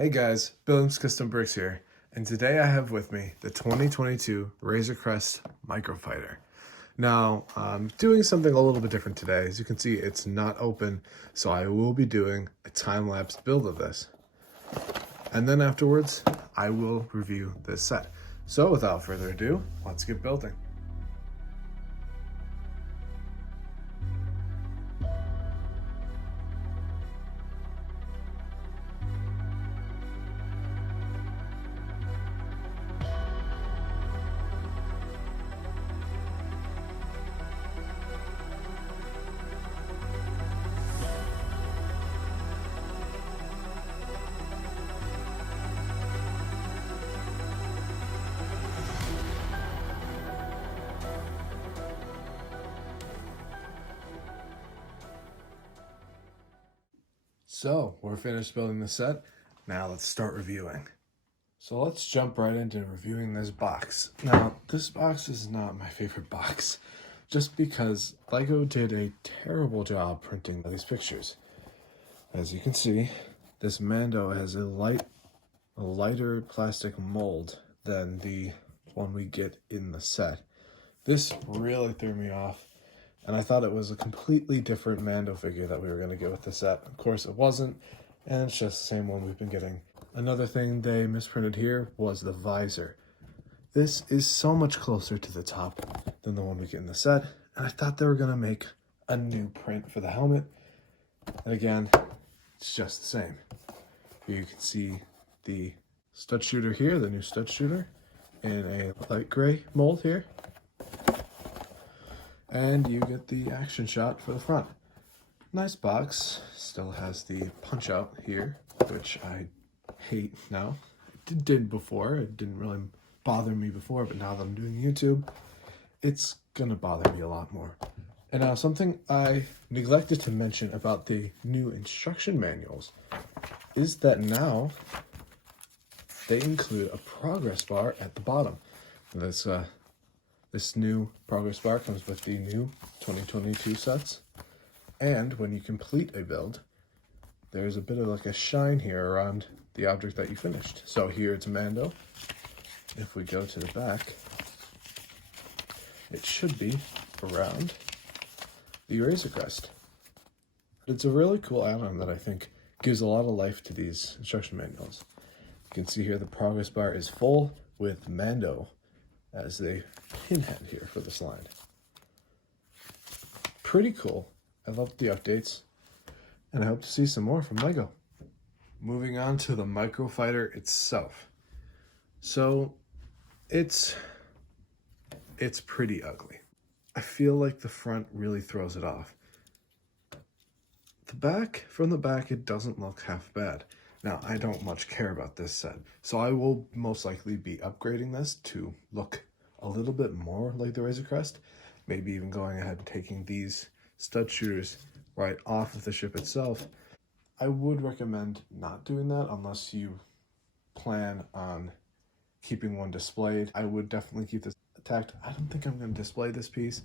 Hey guys, Billings Custom Bricks here, and today I have with me the 2022 Crest Microfighter. Now, I'm doing something a little bit different today. As you can see, it's not open, so I will be doing a time-lapse build of this. And then afterwards, I will review this set. So without further ado, let's get building. So, we're finished building the set. Now let's start reviewing. So let's jump right into reviewing this box. Now, this box is not my favorite box, just because LEGO did a terrible job printing these pictures. As you can see, this Mando has a lighter plastic mold than the one we get in the set. This really threw me off. And I thought it was a completely different Mando figure that we were going to get with the set. Of course, it wasn't, and it's just the same one we've been getting. Another thing they misprinted here was the visor. This is so much closer to the top than the one we get in the set, and I thought they were going to make a new print for the helmet. And again, it's just the same. Here you can see the stud shooter here, the new stud shooter, in a light gray mold here. And you get the action shot for the front. Nice box. Still has the punch out here, which I hate now. It did before. It didn't really bother me before, but now that I'm doing YouTube, it's gonna bother me a lot more. And now something I neglected to mention about the new instruction manuals is that now they include a progress bar at the bottom. This new progress bar comes with the new 2022 sets, and when you complete a build, there's a bit of like a shine here around the object that you finished. So here it's Mando. If we go to the back, it should be around the Razor Crest. It's a really cool add-on that I think gives a lot of life to these instruction manuals. You can see here the progress bar is full with Mando as the pinhead here for this line. Pretty cool. I love the updates, and I hope to see some more from LEGO. Moving on to the Microfighter itself. So it's pretty ugly. I feel like the front really throws it off. From the back, it doesn't look half bad. Now, I don't much care about this set, so I will most likely be upgrading this to look a little bit more like the Razor Crest, maybe even going ahead and taking these stud shooters right off of the ship itself. I would recommend not doing that unless you plan on keeping one displayed. I would definitely keep this intact. I don't think I'm going to display this piece.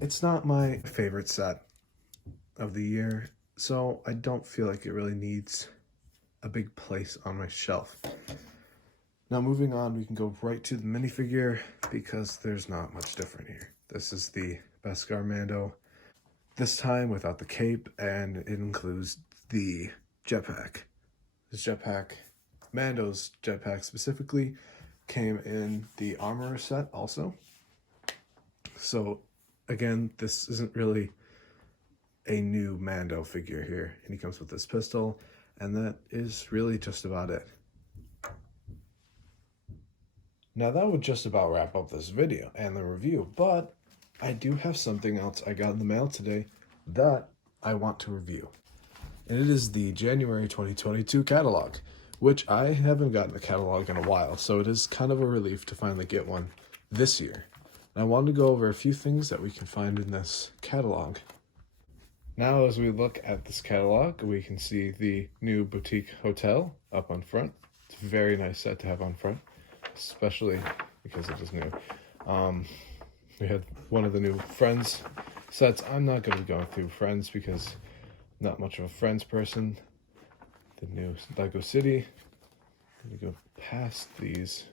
It's not my favorite set of the year, so I don't feel like it really needs a big place on my shelf. Now moving on, we can go right to the minifigure because there's not much different here. This is the Beskar Mando, this time without the cape, and it includes the jetpack. This jetpack, Mando's jetpack specifically, came in the Armorer set also. So again, this isn't really a new Mando figure here, and he comes with this pistol, and that is really just about it. Now that would just about wrap up this video and the review, but I do have something else I got in the mail today that I want to review. And it is the January 2022 catalog, which I haven't gotten a catalog in a while, so it is kind of a relief to finally get one this year. And I wanted to go over a few things that we can find in this catalog. Now, as we look at this catalog, we can see the new boutique hotel up on front. It's a very nice set to have on front, especially because it is new. We have one of the new Friends sets. I'm not going to be going through Friends because I'm not much of a Friends person. The new LEGO City, Let me go past these.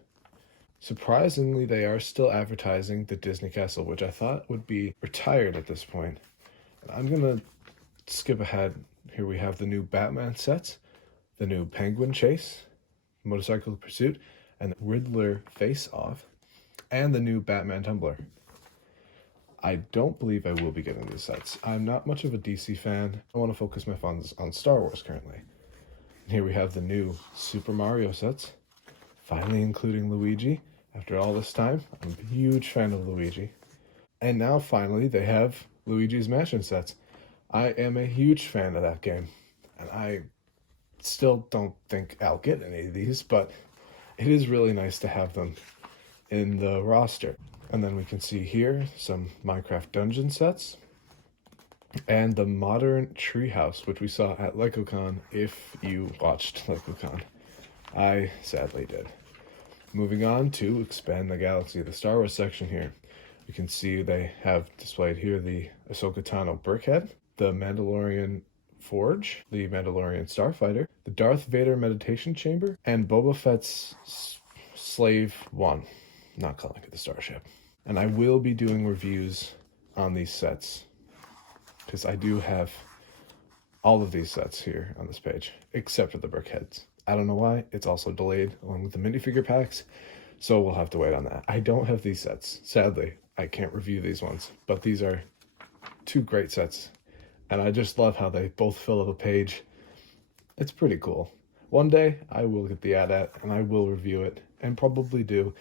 Surprisingly, they are still advertising the Disney Castle, which I thought would be retired at this point. And I'm gonna skip ahead. Here we have the new Batman sets, the new Penguin Chase, Motorcycle Pursuit, and the Riddler Face Off, and the new Batman Tumbler. I don't believe I will be getting these sets. I'm not much of a DC fan. I want to focus my funds on Star Wars currently. And here we have the new Super Mario sets, finally including Luigi. After all this time, I'm a huge fan of Luigi. And now finally they have Luigi's Mansion sets. I am a huge fan of that game. And I still don't think I'll get any of these, but it is really nice to have them in the roster. And then we can see here some Minecraft dungeon sets and the modern treehouse, which we saw at LegoCon if you watched LegoCon. I sadly did. Moving on to Expand the Galaxy, the Star Wars section here. You can see they have displayed here the Ahsoka Tano Brickhead, the Mandalorian Forge, the Mandalorian Starfighter, the Darth Vader Meditation Chamber, and Boba Fett's Slave 1. Not calling it the Starship. And I will be doing reviews on these sets, because I do have all of these sets here on this page, except for the Brickheads. I don't know why. It's also delayed along with the minifigure packs, so we'll have to wait on that. I don't have these sets. Sadly, I can't review these ones, but these are two great sets, and I just love how they both fill up a page. It's pretty cool. One day, I will get the AT-AT, and I will review it, and probably do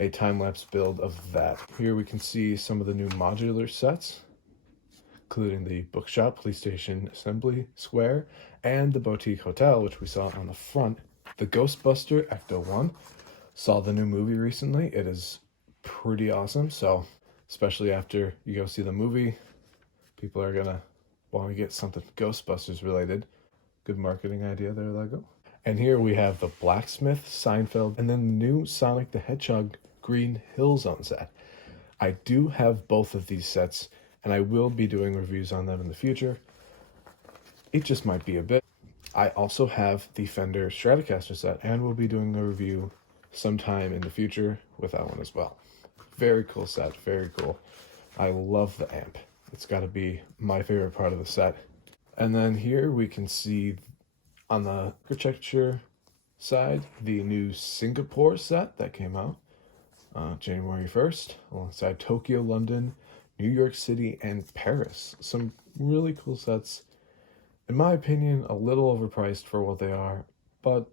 a time-lapse build of that. Here we can see some of the new modular sets, including the Bookshop, Police Station, Assembly Square, and the Boutique Hotel, which we saw on the front. The Ghostbuster Ecto 1. Saw the new movie recently. It is pretty awesome, so especially after you go see the movie, people are gonna want to get something Ghostbusters related. Good marketing idea there, Lego. And here we have the Blacksmith, Seinfeld, and then the new Sonic the Hedgehog Green Hill Zone set. I do have both of these sets, and I will be doing reviews on them in the future. It just might be a bit. I also have the Fender Stratocaster set, and we'll be doing a review sometime in the future with that one as well. Very cool set, very cool. I love the amp. It's got to be my favorite part of the set. And then here we can see on the architecture side, the new Singapore set that came out January 1st, alongside Tokyo, London, New York City, and Paris. Some really cool sets. In my opinion, a little overpriced for what they are, but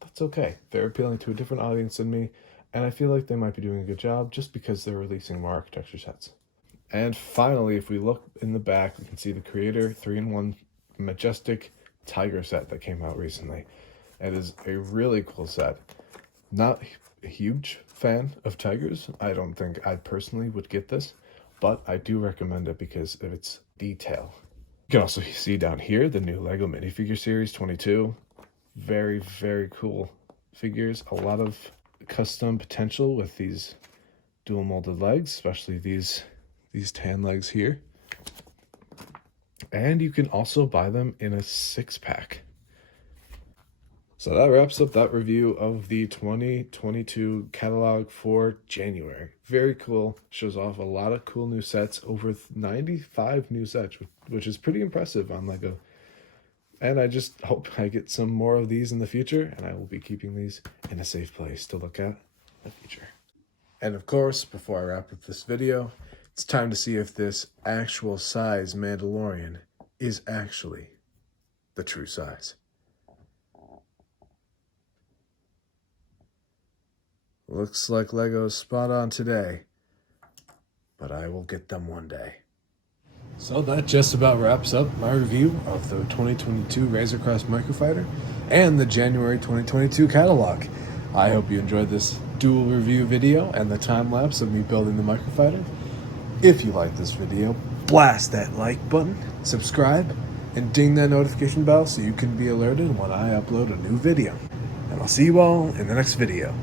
that's okay. They're appealing to a different audience than me, and I feel like they might be doing a good job just because they're releasing more architecture sets. And finally, if we look in the back, we can see the Creator 3-in-1 Majestic Tiger set that came out recently. It is a really cool set. Not a huge fan of tigers. I don't think I personally would get this, but I do recommend it because of its detail. You can also see down here the new Lego Minifigure Series 22. Very, very cool figures. A lot of custom potential with these dual molded legs, especially these tan legs here. And you can also buy them in a 6-pack. So that wraps up that review of the 2022 catalog for January. Very cool. Shows off a lot of cool new sets. Over 95 new sets, which is pretty impressive on Lego. And I just hope I get some more of these in the future, and I will be keeping these in a safe place to look at in the future. And of course, before I wrap up this video, it's time to see if this actual size Mandalorian is actually the true size. Looks like Lego's spot on today, but I will get them one day. So that just about wraps up my review of the 2022 Razor Crest Microfighter and the January 2022 catalog. I hope you enjoyed this dual review video and the time lapse of me building the Microfighter. If you like this video, blast that like button, subscribe, and ding that notification bell so you can be alerted when I upload a new video. And I'll see you all in the next video.